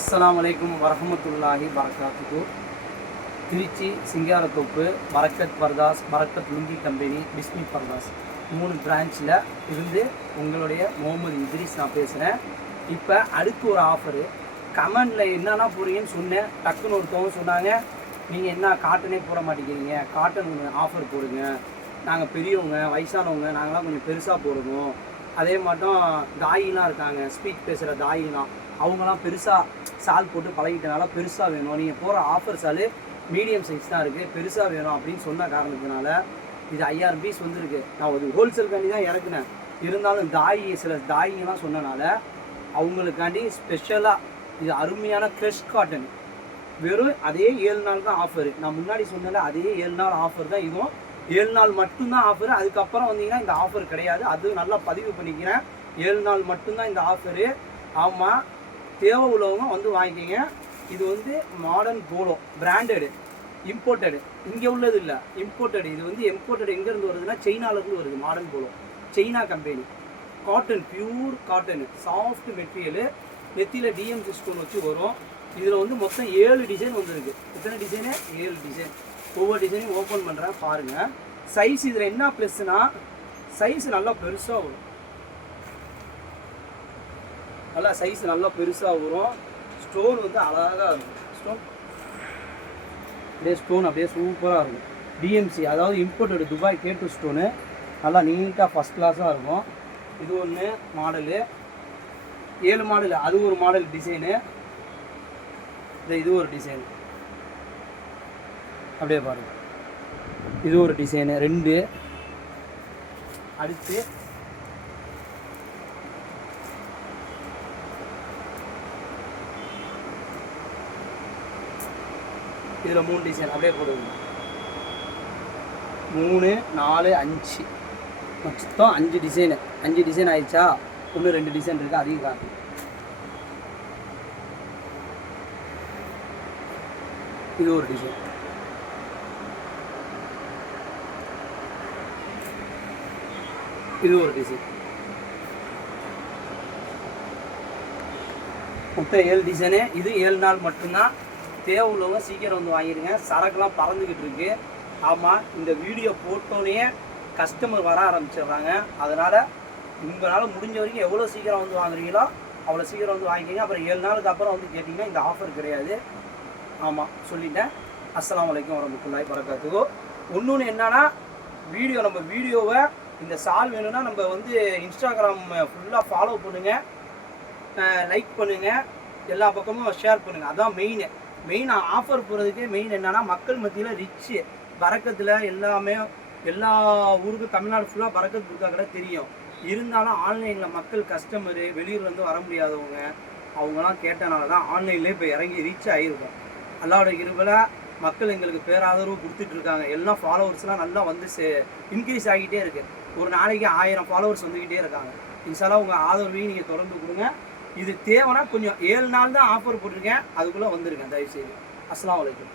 அஸ்ஸலாமு வரஹ்மத்துல்லாஹி வரகாத்துஹு. திருச்சி சிங்காரத்தோப்பு பரக்கத் பர்தாஸ், பரக்கத் லுங்கி கம்பெனி, பிஸ்மி பர்தாஸ் 3 பிரான்ச்சில் இருந்து உங்களுடைய முகமது இத்ரிஸ் நான் பேசுகிறேன். இப்போ அடுத்து ஒரு ஆஃபரு கமெண்டில் என்னென்னா போகிறீங்கன்னு சொன்னேன். டக்குன்னு ஒருத்தவங்க சொன்னாங்க, நீங்கள் என்ன காட்டனே போட மாட்டேங்கிறீங்க, காட்டன் ஆஃபர் போடுங்க, நாங்கள் பெரியவங்க வயசானவங்க நாங்களாம் கொஞ்சம் பெருசாக போடுவோம். அதே மட்டும் தாயிலாம் இருக்காங்க, ஸ்பீச் பேசுகிற தாயிலாம், அவங்களாம் பெருசாக சால் போட்டு பழகிட்டனால பெருசாக வேணும், நீங்கள் போகிற ஆஃபர் சால் மீடியம் சைஸ் தான் இருக்குது, பெருசாக வேணும் அப்படின்னு சொன்ன காரணத்தினால இது 5000 பீஸ் வந்துருக்கு. நான் ஒரு ஹோல்சேல் காண்டி தான் இறக்குனேன். இருந்தாலும் சில தாயிங்கெல்லாம் சொன்னனால அவங்களுக்காண்டி ஸ்பெஷலாக இது அருமையான க்ரஷ் காட்டன், வெறும் அதே 7 நாள் தான் ஆஃபரு. நான் முன்னாடி சொன்னல அதே 7 நாள் ஆஃபர் தான் இதுவும். 7 நாள் மட்டும்தான் ஆஃபரு. அதுக்கப்புறம் வந்தீங்கன்னா இந்த ஆஃபர் கிடையாது. அது நல்லா பதிவு பண்ணிக்கிறேன். 7 நாள் மட்டும்தான் இந்த ஆஃபரு. ஆமாம், தேவை உள்ளவங்க வந்து வாங்கிக்கிங்க. இது வந்து மாடர்ன் போலோ, பிராண்டடு, இம்போர்ட்டடு, இங்கே உள்ளது இல்லை, இம்போர்ட்டடு. இது வந்து இம்போர்ட்டடு எங்கேருந்து வருதுன்னா சைனாலேருந்து வருது. Modern polo China company, cotton, pure cotton, soft material, நெத்தியில் டிஎம்சி ஸ்டோன் வச்சு வரும். இதில் வந்து மொத்தம் 7 டிசைன் வந்துருக்கு. எத்தனை டிசைனு? 7 டிசைன். ஒவ்வொரு டிசைனையும் ஓப்பன் பண்ணுறேன் பாருங்கள். சைஸ் இதில் என்ன ப்ளஸ்னா சைஸ் நல்லா பெருசாக வரும். நல்லா சைஸ் நல்லா பெருசாக வரும். ஸ்டோன் வந்து அழகாக இருக்கும். ஸ்டோன் அப்படியே சூப்பராக இருக்கும். டிஎம்சி அதாவது இம்போர்ட்டடு துபாய் கேட்டு ஸ்டோனு, நல்லா நீட்டாக ஃபஸ்ட் கிளாஸாக இருக்கும். இது ஒன்று மாடலு, 7 மாடலு. அது ஒரு மாடல் டிசைனு. இது ஒரு டிசைன், அப்படியே பாருங்கள். இது ஒரு டிசைனு 2. அடுத்து இதில் 3 டிசைன் அப்படியே போடுங்க. 3, 4, 5 மொத்தம் 5 டிசைனு. 5 டிசைன் ஆயிடுச்சா? இன்னும் 2 டிசைன் இருக்குது, அதையும் காட்டு. இது ஒரு டிசைன். இது ஒரு டிசைன். மொத்தம் 7 டிசைனு. இது 7 நாள் மட்டும்தான். தேவை உள்ளவங்க சீக்கிரம் வந்து வாங்கிடுங்க. சரக்குலாம் பறந்துக்கிட்டு இருக்கு. ஆமாம், இந்த வீடியோ போட்டோன்னே கஸ்டமர் வர ஆரம்பிச்சிடுறாங்க. அதனால் உங்களால் முடிஞ்ச வரைக்கும் எவ்வளோ சீக்கிரம் வந்து வாங்குறீங்களோ அவ்வளோ சீக்கிரம் வந்து வாங்கிக்கிங்க. அப்புறம் 7 நாளுக்கு அப்புறம் வந்து கேட்டிங்கன்னா இந்த ஆஃபர் கிடையாது. ஆமாம், சொல்லிட்டேன். அஸ்ஸலாமு அலைக்கும் வரஹ்மத்துல்லாஹி வரகாத்துஹு. இன்னொன்று என்னன்னா, நம்ம வீடியோவை இந்த சால் வேணும்னா நம்ம வந்து இன்ஸ்டாகிராம் ஃபுல்லாக ஃபாலோ பண்ணுங்கள், லைக் பண்ணுங்கள், எல்லா பக்கமும் ஷேர் பண்ணுங்கள். அதான் மெயின் ஆஃபர் போகிறதுக்கே மெயின் என்னென்னா, மக்கள் மத்தியில் ரிச்சு பரக்கத்தில் எல்லாமே எல்லா ஊருக்கும் தமிழ்நாடு ஃபுல்லாக பரக்கத் புர்கா கடை தெரியும். இருந்தாலும் ஆன்லைனில் மக்கள் கஸ்டமரு வெளியூர்லேருந்து வர முடியாதவங்க அவங்களாம் கேட்டனால தான் ஆன்லைன்லேயே இப்போ இறங்கி ரீச் ஆகிருக்கும். அல்லாவோட கிருபையில மக்கள் எங்களுக்கு பேராதரவு கொடுத்துட்ருக்காங்க. எல்லாம் ஃபாலோவர்ஸ்லாம் நல்லா வந்து இன்க்ரீஸ் ஆகிட்டே இருக்குது. ஒரு நாளைக்கு 1000 ஃபாலோவர்ஸ் வந்துக்கிட்டே இருக்காங்க. இன்ஷால்லா உங்கள் ஆதரவையும் நீங்கள் தொடர்ந்து கொடுங்க. இது தேவைன்னா கொஞ்சம் 7 நாள் தான் ஆஃபர் போட்டிருக்கேன், அதுக்குள்ளே வந்துருக்கேன் தயவுசெய்து. அஸ்ஸலாமு அலைக்கும்.